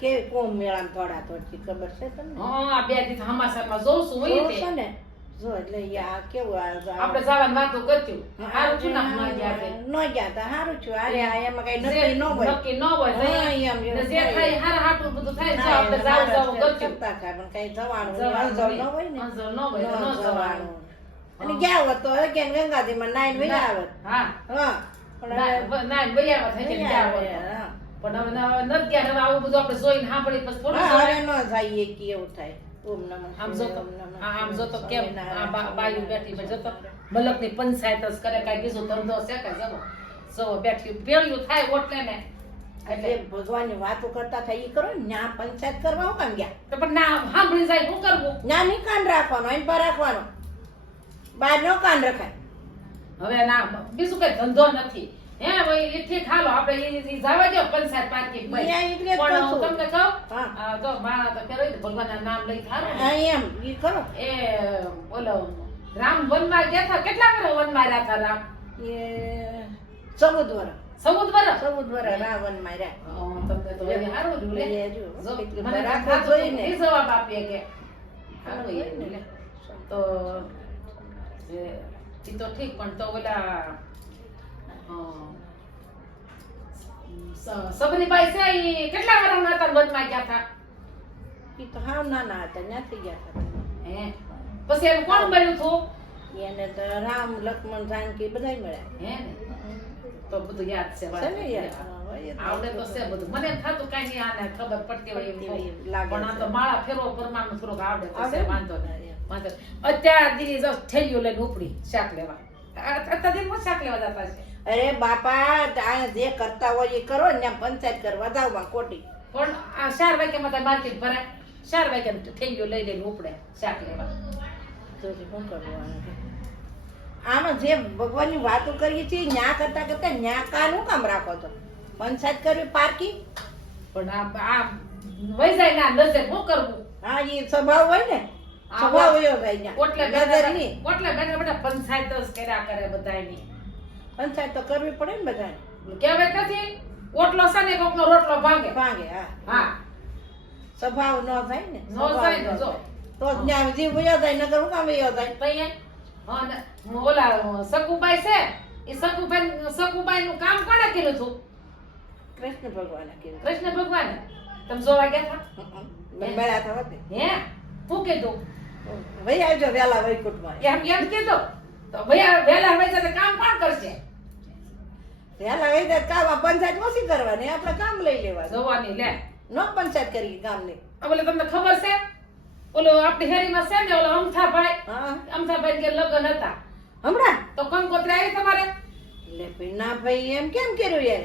કેવી કોમ મેળામાં થોડા થોડી ખબર છે તમને? હા આ બે દી હમાસામાં જોઉં છું હોય તે. ને? જો એટલે આ કેવું આપણે જવાની વાતો કરતી હારું છું ના ન ગયા ગયા તા હારું છું. અરે આ એમાં કઈ નક્કી ન હોય. નક્કી ન હોય એમ, જે થાય. હાર હાટું બધું થાય છે આપણે જાવ જાવ કરતા પણ કઈ જવાનું ન હોય ને? અંજળ ન હોય ન જવાનું. અને ગયા હોત તો again ગંગાજીમાં નાઈન વૈયા આવત. હા. હા. પણ ના હવે વૈયા થઈ ગયા આવે, હોય હા. પણ હવે નથી ગયા હવે આવું બધું આપણે જોઈને સાંભળી પછી થોડું હવે ન જાય એ કે એવું થાય. આમ જો આમ જો તો કેમ? સ્વામિનારાયણ, બેઠી સ્વામિનારાયણ. બેઠી જો તો પંચાયત જ કરે કાંઈ બીજું ધંધો છે કાંઈ જવો? સો બેઠી પેલું થાય ઓટલે ને. એટલે ભગવાનની વાતો કરતા થાય ઈ કરો ને ન્યા પંચાયત કરવા કામ ગયા? તો પણ ના સાંભળી જાય શું કરવું? ના નહીં કાન રાખવાનો અહીં પર રાખવાનો. બહાર નો કાન રખાય. હવે ના બીજું કઈ ધંધો નથી. હે આપણે ઈ- દો પણ. તમને કહું. જો તો ભગવાનના નામ લઈ એમ ઈ કરો એ બોલો રામ વનમાં ગયા હતા કેટલા વર્ષ વનમાં રહ્યા હતા રામ? એ ચૌદ વર્ષ ચૌદ વર્ષ ચૌદ વર્ષ રાવણ માર્યા તમને તો એ હારું જ લે. લે જો, જો, મને બરાબર જોઈને. જવાબ આપીએ કે. હારું એ તો એ તો ઠીક પણ તો ઓલા અ, સ- છે કેટલા વર્ષના હતા વનમાં ગયા હતા? ઈ તો હાવ નાના હતા ત્યાંથી ગયા હતા. હે? પછી એનું કોણ મળ્યું હતું એને તો રામ લક્ષ્મણ જાનકી બધાય મળ્યા. હે તો બધું યાદ છે. આવડે તો છે બધું. મને થતું કઈ નહીં આને ખબર પડતી હોય એમ પણ આ. તો માળા ફેરવો પ્રમાણનું થોડુંક આવડે તો છે વાંધો નહીં. વાંધો. અત્યાર દીદી જો થેલીઓ લઈને ઉપડી શાક લેવા. અત્યારે શાક લેવા જતા છે. અરે બાપા આ જે કરતા હોય એ કરો ને પંચાયત કરવા જાવમાં ખોટી. પણ આ ચાર વાગ્યામાં તો માર્કેટ ભરાય. ચાર વાગ્યા થેલીઓ લઈ લઈને ઉપડે શાક લેવા. તો શું કરવાનું આમાં જે ભગવાનની વાતો કરીએ છીએ ન્યા કરતા કરતા ન્યા કાનું કામ રાખો છો પંચાયત કરવી પાર્કી? પણ આ આ વહી જાય ના નજર શું કરવું? હા એ સ્વભાવ હોય ને સ્વભાવ હોય જાય ને ઓટલા ઓટલે બેઠા બેઠા પંચાયત જ કર્યા કરે બધાયની. પંચાયત તો કરવી પડે ને બધાને. કહેવાય નથી ઓટલો છે ને કોકનો રોટલો ભાંગે. ભાંગે હા. હા. સ્વભાવ ન થાય ને ન થાય ને, જો. તો જ ન્યા જીવ વયો જાય નગર હું કામ વયો જાય? તઈએ હા, ઓલા સકુબાઈ છે એ સકુબાઈ સકુબાઈ નું કામ કોણે કર્યું હતું? કૃષ્ણ ભગવાને કીધું. કૃષ્ણ ભગવાને? તમે જોવા ગયા હતા? મેળા થવા દે હે? શું કીધું? ભાઈ આવજો વેલા વૈકુંઠમાં. એમ એમ કીધું? તો વહેલા હોય તો કામ કોણ કરશે? વહી જાય કામ પંચાયત ઓછી કરવાની આપણે કામ લઈ લેવા જોવાની લે. ન પંચાયત કરી ગામની આ બોલે તમને ખબર છે? ઓલો આપણી હેરીમાં છે ને ઓલો અમથાભાઈ. હા. અમથાભાઈ કે લગ્ન હતા. હમણાં? તો કંકોત્રી આવી તમારે? લે ભાઈ ના ભાઈ એમ કેમ કર્યું યાર?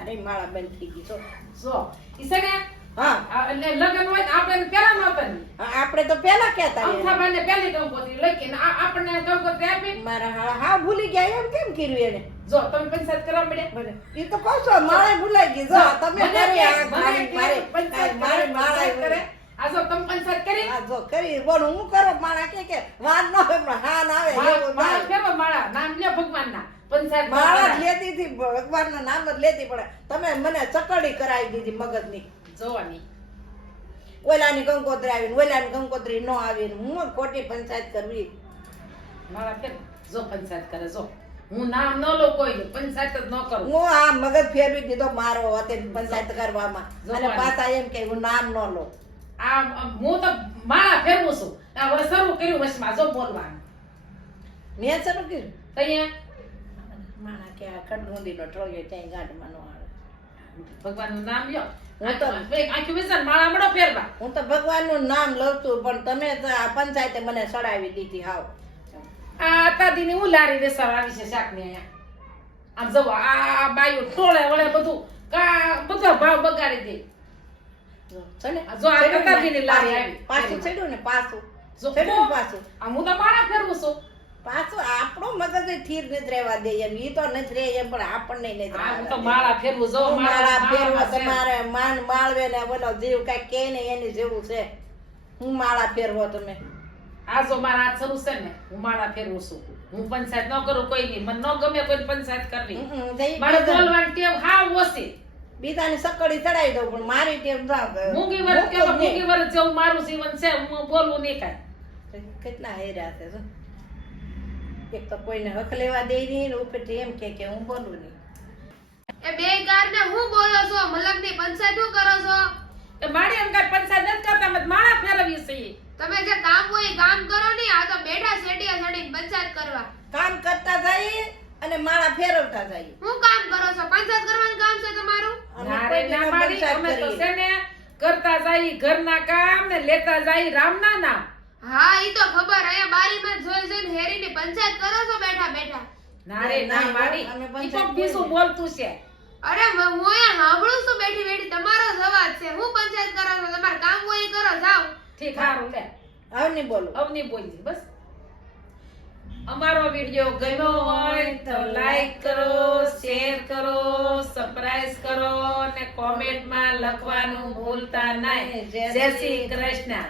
અરે માળા બંધ થઈ ગઈ છો જો ઈ છે ને હા. એટલે લગ્ન હોય આપણે પેલા નહોતા આપણે તો પેલા કહેતા. અમથાભાઈ ને પેલી કંકોત્રી લખી ને આપણને કંકોત્રી આપી. મારા હા હા ભૂલી ગયા એમ કેમ કર્યું એને? જો તમે પંચાયત કરવા મળ્યા. ઈ તો કહો છો મારે ભૂલાઈ ગઈ. જો તમે મારે મારી મારી કરે, મારી. આ જો તમે પંચાયત કરી? આ જો કરી બોલ હું કરો મારા કે કે વાર ન હોય પણ હા ના આવે મારા. ફેરવો માળા. નામ લે ભગવાનના. પંચાયત મારા લેતી હતી ભગવાનના નામ જ લેતી પડે. તમે મને ચકડી કરાવી દીધી મગજની. જોવાની. ઓલાની કંકોત્રી આવીને ઓલાની કંકોત્રી ન આવીને હું ખોટી પંચાયત કરવી. માળા ફેર જો પંચાયત કરે જો. હું નામ ન લો કોઈ પંચાયત જ ન કરું. હું આ મગજ ફેરવી દીધો મારો હતો પંચાયત કરવામાં. અને પાછા એમ કે હું નામ ન લો આ હું તો માળા ફેરવું છું. આ વસરું કર્યું વચમાં જો બોલવાનું. મેં શરૂ કર્યું? તો અહીંયા માણા કે આ ખડગુંદીનો ટોળિયો ત્યાં ગાંઠમાં ન આવે. ભગવાનનું નામ લ્યો. હું તો- આખી વિચાર માળા મળો ફેરવા. હું તો ભગવાનનું નામ લઉં છું પણ તમે પંચાયતે મને સડાવી દીધી હાવ. આ અતાદીની હું લારી વેસાવા આવી છે શાકની અહીંયા. આમ જવો આ બાયો ટોળે વળે બધું કા બધા ભાવ બગાડી દે. જો, જો આ ચડ્યું લારી આવી. પાછું ચડ્યું ને? પાછું. જો ચડ્યું પાછું? આ હું તો માળા ફેરવું છું. પાછું આપણો મગજ થીર નથી રહેવા દે એમ. ઈ તો નથી રહે એમ પણ આપણને નથી રહેવા તો માળા ફેરવું જો માળા ફેરવો તમારે માન માળવે ને બોલો જીવ કઈ કે ને એની જેવું છે. હું માળા ફેરવો તમે. આ જો મારા હાથ શરૂ છે ને હું માળા ફેરવું છું. હું પંચાયત ન કરું કોઈ નહીં. મને ન ગમે કોઈ પંચાયત કરવી. મારે બોલવાની ટેવ હાવ ઓછી. બીજાની સકડી ચડાવી દઉં પણ મારી ટેમ ના. મૂંગી વરસ કે મૂકું વર્ષ મૂંગી વરસ જેવું મારું જીવન છે હું બોલવું નહીં કાંઈ. કેટલા હેર્યા છે જો. એક તો કોઈને હક લેવા દે નહીં ને ઉપરથી એમ કે કે હું બોલું નહીં. એ બે કારને હું બોલો છો? મલકની પંચાયત શું કરો છો એ મારી એમ કાંઈ પંચાયત નથી કરતા મત માળા ફેરવી છે ઈ. તમે જે કામ હોય એ કામ કરો નહીં આ તો બેઠા શેટીયા શેટીને પંચાયત કરવા કામ કરતા જઈએ અને ફેરવતા જઈએ. હું કામ કરો છો? પંચાયત કરવાનું કામ છે તમારું? અમે ના ના મારી અમે તો છે ને કરતા જાય ઘરના કામ ને લેતા જાય રામના નામ. હા ઈ તો ખબર. અહીંયા બારીમાં જોઈ જોઈને હેરીની પંચાયત કરો છો બેઠા બેઠા? ના રે ના ના, મારી ઈ તો બીજું બોલતું છે. અરે મ- હું અહીંયા સાંભળું છું બેઠી બેઠી. તમારો જ અવાજ છે. હું પંચાયત કરો છો? તમારે કામ હોય કરો જાઓ. ઠીક સારું લે. આવની બોલો. આવની બોલી બસ. અમારો વીડિયો ગમ્યો હોય તો લાઈક કરો શેર કરો સરપ્રાઈઝ કરો અને કોમેન્ટમાં લખવાનું ભૂલતા નહીં. જય શ્રી કૃષ્ણ.